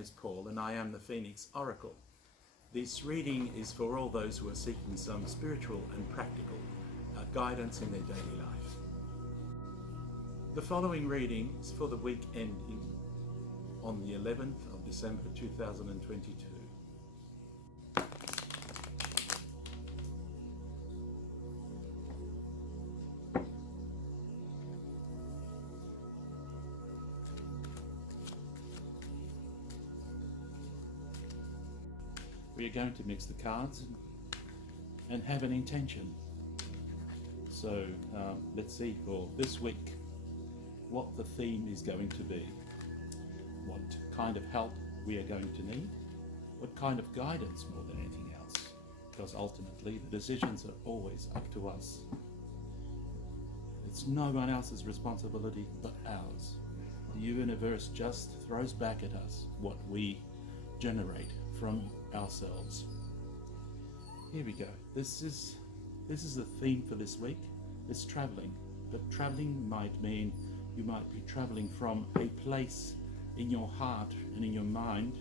is Paul and I am the Phoenix Oracle. This reading is for all those who are seeking some spiritual and practical guidance in their daily life. The following reading is for the week ending on the 11th of December 2022. We are going to mix the cards and have an intention. So let's see for this week what the theme is going to be, what kind of help we are going to need, what kind of guidance more than anything else, because ultimately the decisions are always up to us. It's no one else's responsibility but ours. The universe just throws back at us what we generate from ourselves. Here we go. This is the theme for this week. It's traveling, but traveling might mean you might be traveling from a place in your heart and in your mind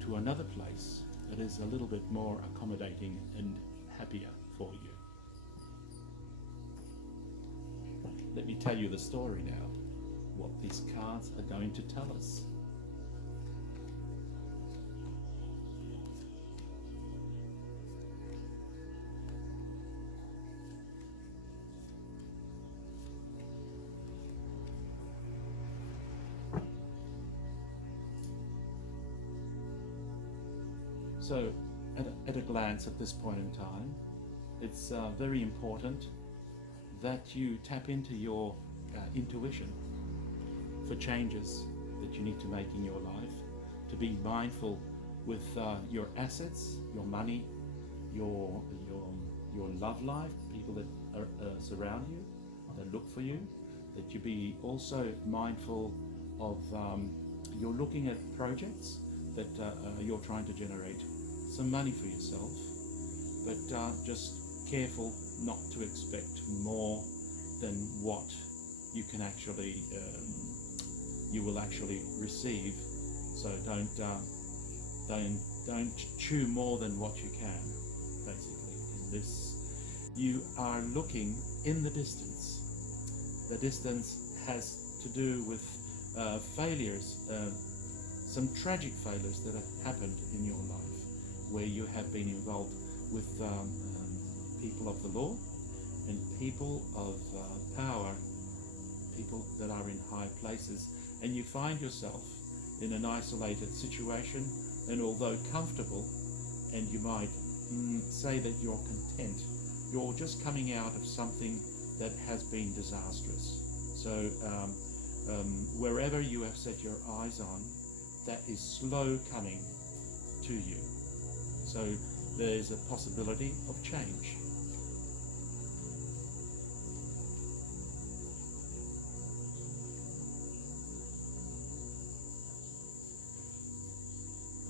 to another place that is a little bit more accommodating and happier for you. Let me tell you the story now, what these cards are going to tell us. So, at a glance at this point in time, it's very important that you tap into your intuition for changes that you need to make in your life, to be mindful with your assets, your money, your love life, people that are, surround you, that look for you, that you be also mindful of you're looking at projects that you're trying to generate some money for yourself, but just careful not to expect more than what you can actually you will actually receive. So don't chew more than what you can. Basically, in this, you are looking in the distance. The distance has to do with failures, some tragic failures that have happened in your life, where you have been involved with people of the law and people of power, people that are in high places, and you find yourself in an isolated situation, and although comfortable, and you might say that you're content, you're just coming out of something that has been disastrous. So wherever you have set your eyes on, that is slow coming to you. So there's a possibility of change.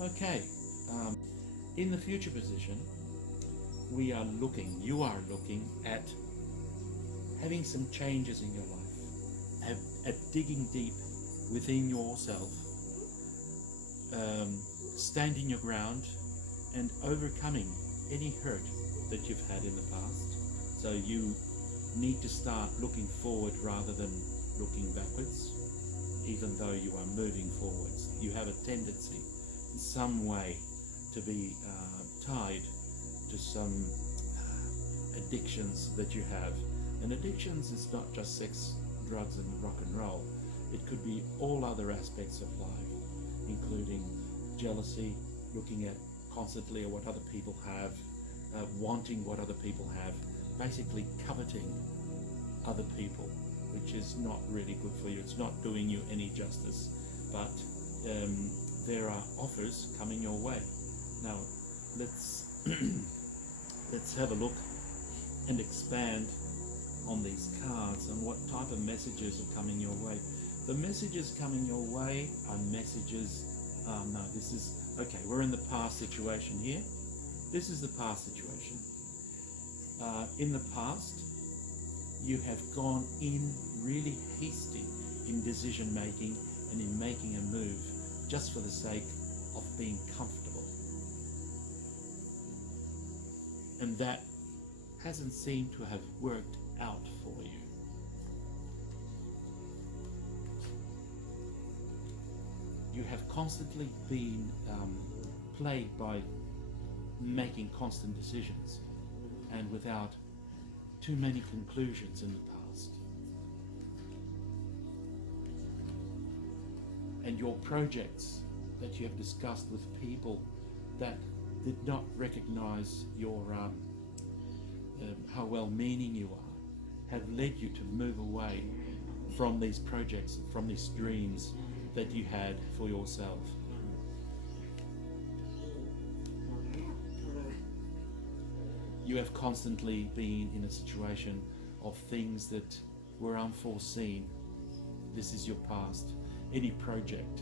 Okay, in the future position, you are looking at having some changes in your life, at digging deep within yourself, standing your ground, and overcoming any hurt that you've had in the past. So you need to start looking forward rather than looking backwards, even though you are moving forwards. You have a tendency in some way to be tied to some addictions that you have. And addictions is not just sex, drugs and rock and roll. It could be all other aspects of life, including jealousy, looking at constantly at what other people have, wanting what other people have, basically coveting other people, which is not really good for you. It's not doing you any justice, but there are offers coming your way. Now, let's let's have a look and expand on these cards and what type of messages are coming your way. The messages coming your way are messages, okay, we're in the past situation here. This is the past situation. In the past, you have gone in really hasty in decision making and in making a move just for the sake of being comfortable. And that hasn't seemed to have worked out for you. You have constantly been plagued by making constant decisions and without too many conclusions in the past. And your projects that you have discussed with people that did not recognize your how well-meaning you are have led you to move away from these projects, from these dreams that you had for yourself. You have constantly been in a situation of things that were unforeseen. This is your past. Any project,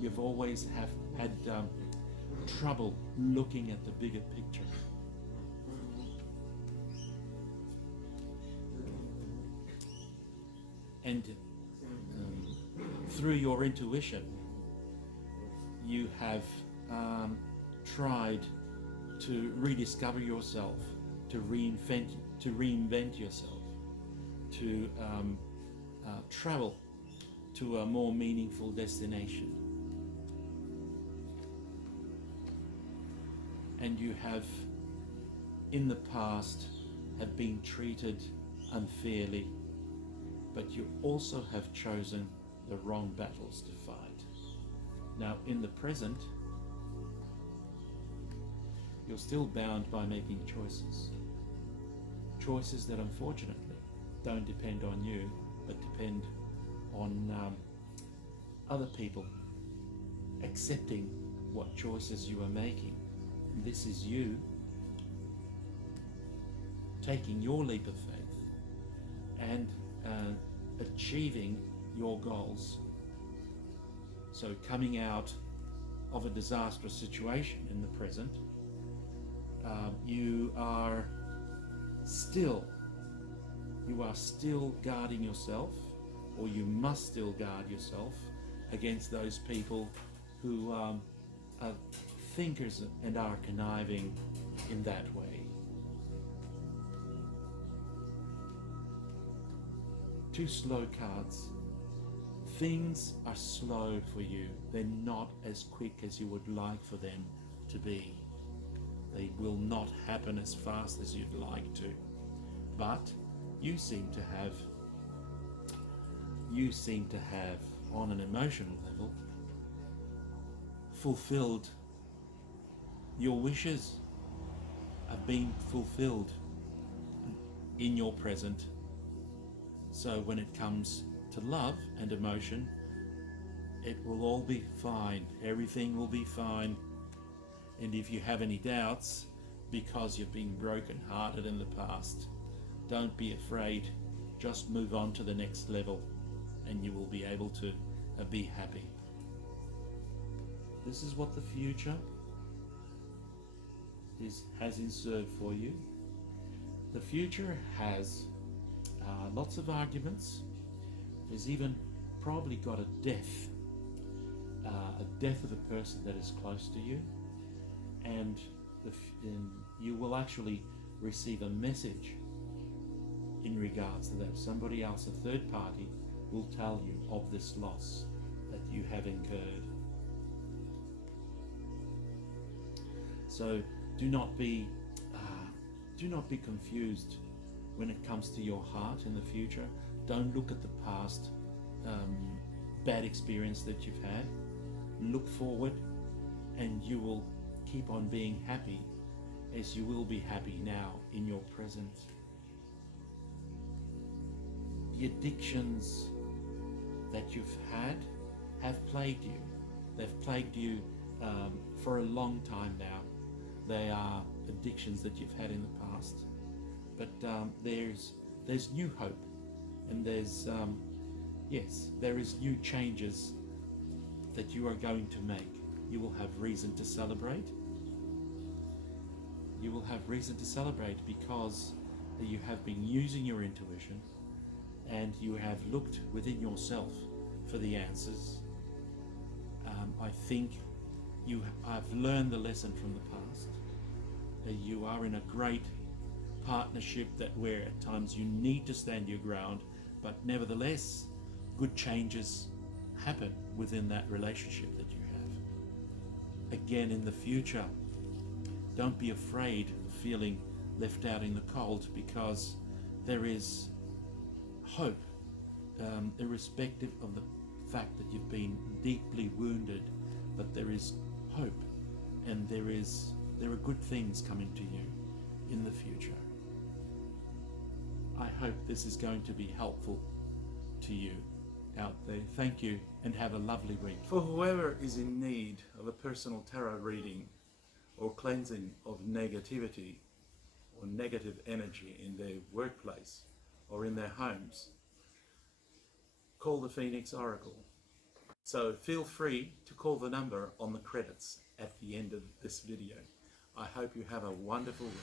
you've always had trouble looking at the bigger picture. And through your intuition, you have tried to rediscover yourself, to reinvent yourself, to travel to a more meaningful destination. And you have, in the past, have been treated unfairly, but you also have chosen the wrong battles to fight. Now, in the present, you're still bound by making choices. Choices that unfortunately don't depend on you, but depend on other people accepting what choices you are making. And this is you taking your leap of faith and achieving your goals. So coming out of a disastrous situation in the present, you are still guarding yourself, or you must still guard yourself against those people who are thinkers and are conniving in that way. Two slow cards. Things are slow for you. They're not as quick as you would like for them to be. They will not happen as fast as you'd like to. But you seem to have, on an emotional level, fulfilled your wishes, are being fulfilled in your present. So when it comes to love and emotion, it will all be fine. Everything will be fine. And if you have any doubts because you've been broken-hearted in the past, don't be afraid. Just move on to the next level and you will be able to be happy. This is what the future has in store for you. The future has lots of arguments. There's even probably got a death of a person that is close to you, and you will actually receive a message in regards to that. Somebody else, a third party, will tell you of this loss that you have incurred. So do not be confused when it comes to your heart in the future. Don't look at the past bad experience that you've had. Look forward, and you will keep on being happy, as you will be happy now in your present. The addictions that you've had have plagued you. They've plagued you for a long time now. They are addictions that you've had in the past. But there's new hope, and there is new changes that you are going to make. You will have reason to celebrate. You will have reason to celebrate because you have been using your intuition, and you have looked within yourself for the answers. I think I've learned the lesson from the past. You are in a great partnership that where at times you need to stand your ground, but nevertheless, good changes happen within that relationship that you have. Again, in the future, don't be afraid of feeling left out in the cold, because there is hope, irrespective of the fact that you've been deeply wounded, but there is hope, and there are good things coming to you in the future. I hope this is going to be helpful to you out there. Thank you, and have a lovely week. For whoever is in need of a personal tarot reading or cleansing of negativity or negative energy in their workplace or in their homes, call the Phoenix Oracle. So feel free to call the number on the credits at the end of this video. I hope you have a wonderful week.